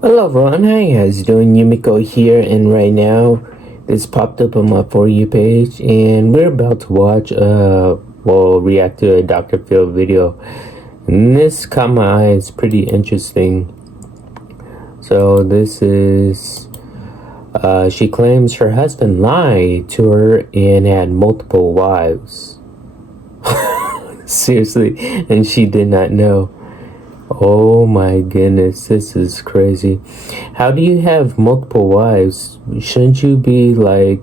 Hello everyone, how you guys doing? YUMEKO here, and right now this popped up on my For You page, and we're about to watch, react to a Dr. Phil video. And this caught my eye, it's pretty interesting. So this is, she claims her husband lied to her and had multiple wives. Seriously, and she did not know. Oh my goodness, this is crazy. How do you have multiple wives? Shouldn't you be like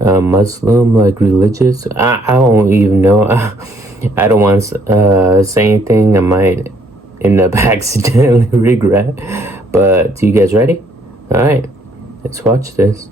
Muslim, like religious? I don't even know. I don't want to say anything I might end up accidentally regret. But you guys ready? Alright, let's watch this.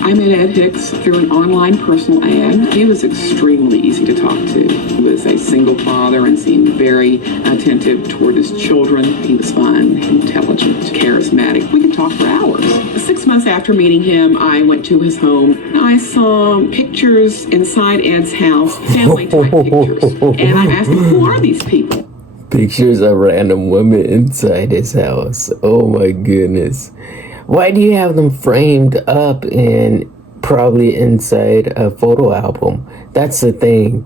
I met Ed Hicks through an online personal ad. He was extremely easy to talk to. He was a single father and seemed very attentive toward his children. He was fun, intelligent, charismatic. We could talk for hours. 6 months after meeting him, I went to his home. I saw pictures inside Ed's house, family-type pictures. And I asked him, who are these people? Pictures of random women inside his house. Oh my goodness. Why do you have them framed up and probably inside a photo album? That's the thing.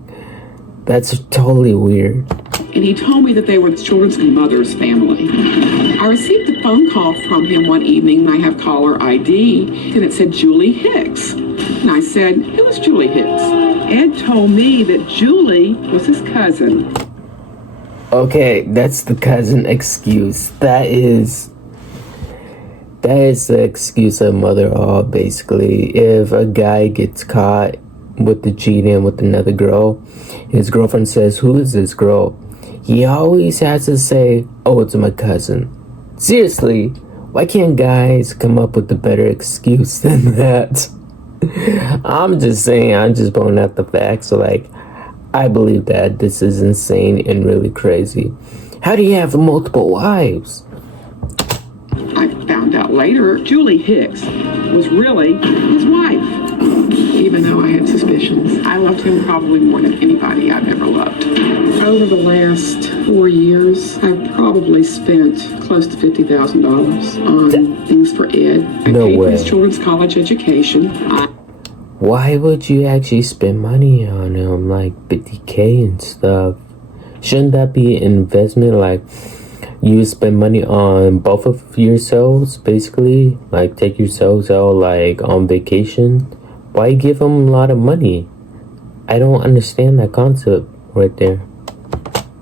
That's totally weird. And he told me that they were the children's mother's family. I received a phone call from him one evening, and I have caller ID, and it said Julie Hicks. And I said, who is Julie Hicks? Ed told me that Julie was his cousin. Okay, that's the cousin excuse. That is the excuse of mother all, basically. If a guy gets caught with the cheating with another girl, his girlfriend says, who is this girl? He always has to say, oh, it's my cousin. Seriously, why can't guys come up with a better excuse than that? I'm just saying, I'm just pointing out the facts. So, like, I believe that this is insane and really crazy. How do you have multiple wives? I found out later Julie Hicks was really his wife. Even though I had suspicions, I loved him probably more than anybody I've ever loved. Over the last 4 years, I've probably spent close to $50,000 on things for Ed. I paid for his children's college education. Why would you actually spend money on him, like $50K and stuff? Shouldn't that be an investment? Like, you spend money on both of yourselves, basically, like take yourselves out like on vacation. Why give them a lot of money? I don't understand that concept right there.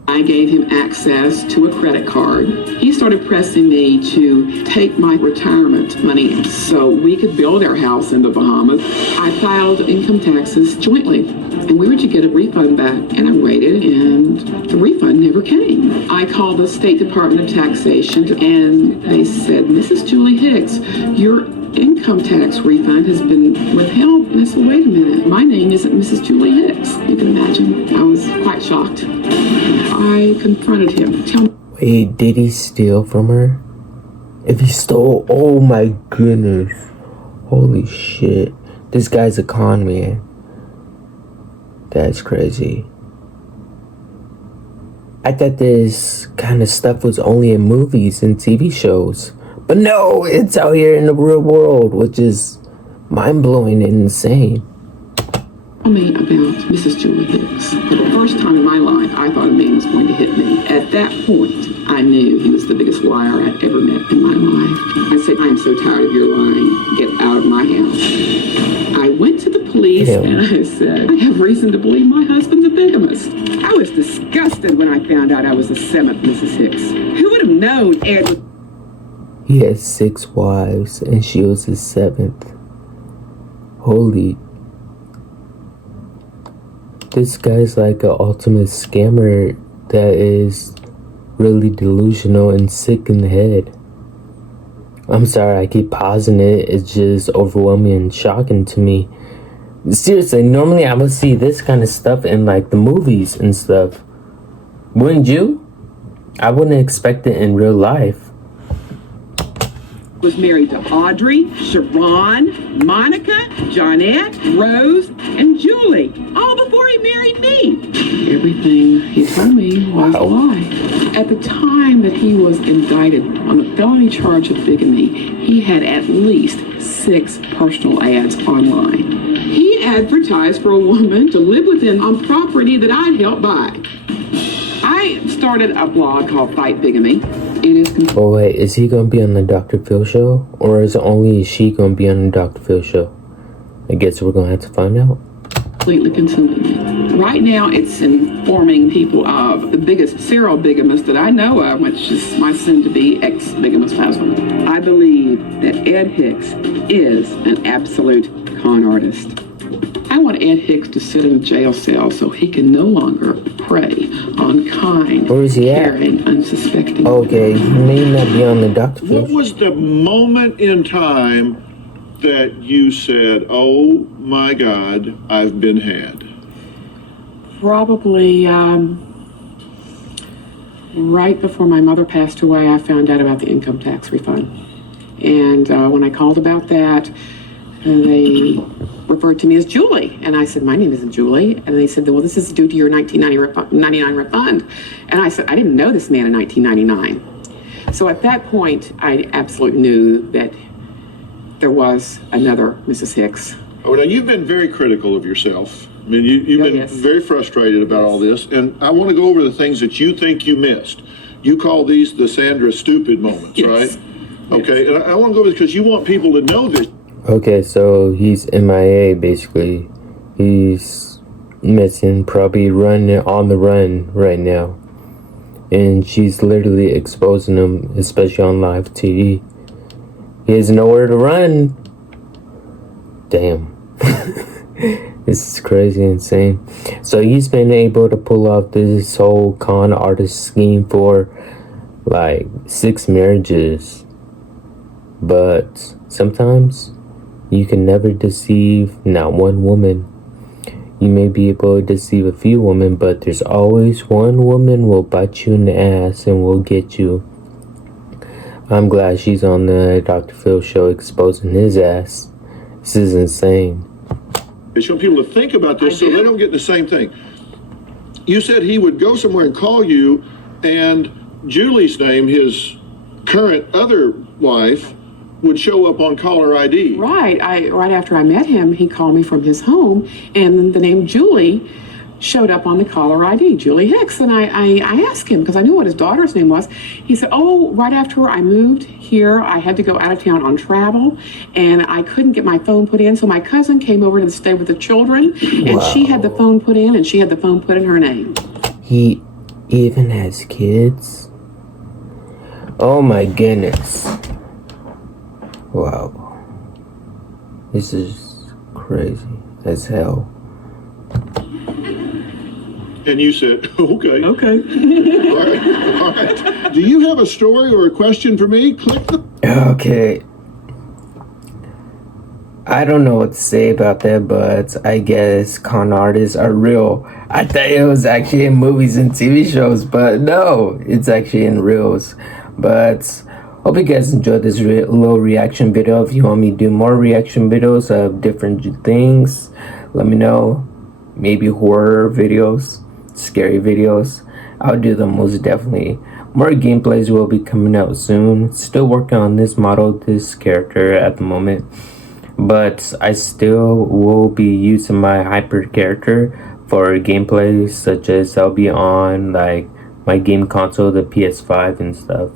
I gave him access to a credit card. He started pressing me to take my retirement money so we could build our house in the Bahamas. I filed income taxes jointly, and we were to get a refund back. And I waited, and the refund never came. I called the State Department of Taxation, and they said, Mrs. Julie Hicks, your income tax refund has been withheld. And I said, wait a minute, my name isn't Mrs. Julie Hicks. You can imagine, I was quite shocked. I confronted him. Wait, did he steal from her? If he stole, oh my goodness. Holy shit. This guy's a con man. That's crazy. I thought this kind of stuff was only in movies and TV shows. But no, it's out here in the real world, which is mind-blowing and insane. Tell me about Mrs. Julie Hicks. For the first time in my life, I thought a man was going to hit me. At that point, I knew he was the biggest liar I'd ever met in my life. I said, I'm so tired of your lying. Get out of my house. I went to the police and I said, I have reason to believe my husband's a bigamist. I was disgusted when I found out I was the seventh Mrs. Hicks. Who would have known Ed was... He had 6 wives and she was his 7th. Holy. This guy's like an ultimate scammer that is really delusional and sick in the head. I'm sorry, I keep pausing it. It's just overwhelming and shocking to me. Seriously, normally I would see this kind of stuff in like the movies and stuff. Wouldn't you? I wouldn't expect it in real life. Was married to Audrey, Sharon, Monica, Johnette, Rose, and Julie, all before he married me. Everything he told me was a lie. At the time that he was indicted on the felony charge of bigamy, he had at least 6 personal ads online. He advertised for a woman to live with him on property that I'd helped buy. I started a blog called Fight Bigamy. Oh wait, is he gonna be on the Dr. Phil show? Or is only she gonna be on the Dr. Phil show? I guess we're gonna have to find out. Completely consuming me. Right now, it's informing people of the biggest serial bigamist that I know of, which is my soon-to-be ex-bigamist husband. I believe that Ed Hicks is an absolute con artist. I want Ed Hicks to sit in a jail cell so he can no longer prey on kind, Where is he at? caring, unsuspecting. Okay, he may not be on the Dr. Phil What show. was the moment in time that you said, oh my God, I've been had? Probably right before my mother passed away, I found out about the income tax refund. And when I called about that, they referred to me as Julie. And I said, my name isn't Julie. And they said, well, this is due to your 1999 refund. And I said, I didn't know this man in 1999. So at that point, I absolutely knew that there was another Mrs. Hicks. Oh, now you've been very critical of yourself. I mean, you've been yes. very frustrated about all this. And I want to go over the things that you think you missed. You call these the Sandra stupid moments, Yes. right? Okay, and I want to go over this because you want people to know this. Okay, so he's MIA basically. He's missing, probably on the run right now. And she's literally exposing him, especially on live TV. He has nowhere to run. Damn. This is crazy insane. So he's been able to pull off this whole con artist scheme for like 6 marriages. But sometimes you can never deceive not one woman. You may be able to deceive a few women, but there's always one woman will bite you in the ass and will get you. I'm glad she's on the Dr. Phil show exposing his ass. This is insane. It's want people to think about this so they don't get the same thing. You said he would go somewhere and call you, and Julie's name, his current other wife, would show up on caller ID. Right. Right after I met him, he called me from his home, and the name Julie showed up on the caller ID, Julie Hicks. And I asked him, because I knew what his daughter's name was. He said, oh, right after I moved here, I had to go out of town on travel, and I couldn't get my phone put in, so my cousin came over to stay with the children, and she had the phone put in, and she had the phone put in her name. He even has kids? Oh my goodness. Wow. This is crazy as hell. And you said, okay. Okay. All right. Do you have a story or a question for me? Click the... Okay. I don't know what to say about that, but I guess con artists are real. I thought it was actually in movies and TV shows, but no, it's actually in reals. But hope you guys enjoyed this little reaction video. If you want me to do more reaction videos of different things, let me know. Maybe horror videos, scary videos. I'll do them most definitely. More gameplays will be coming out soon. Still working on this model, this character at the moment. But I still will be using my hyper character for gameplays, such as I'll be on like my game console, the PS5 and stuff.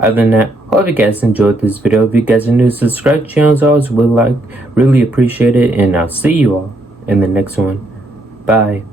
Other than that, hope you guys enjoyed this video. If you guys are new, subscribe to the channel as always. Would really appreciate it, and I'll see you all in the next one. Bye.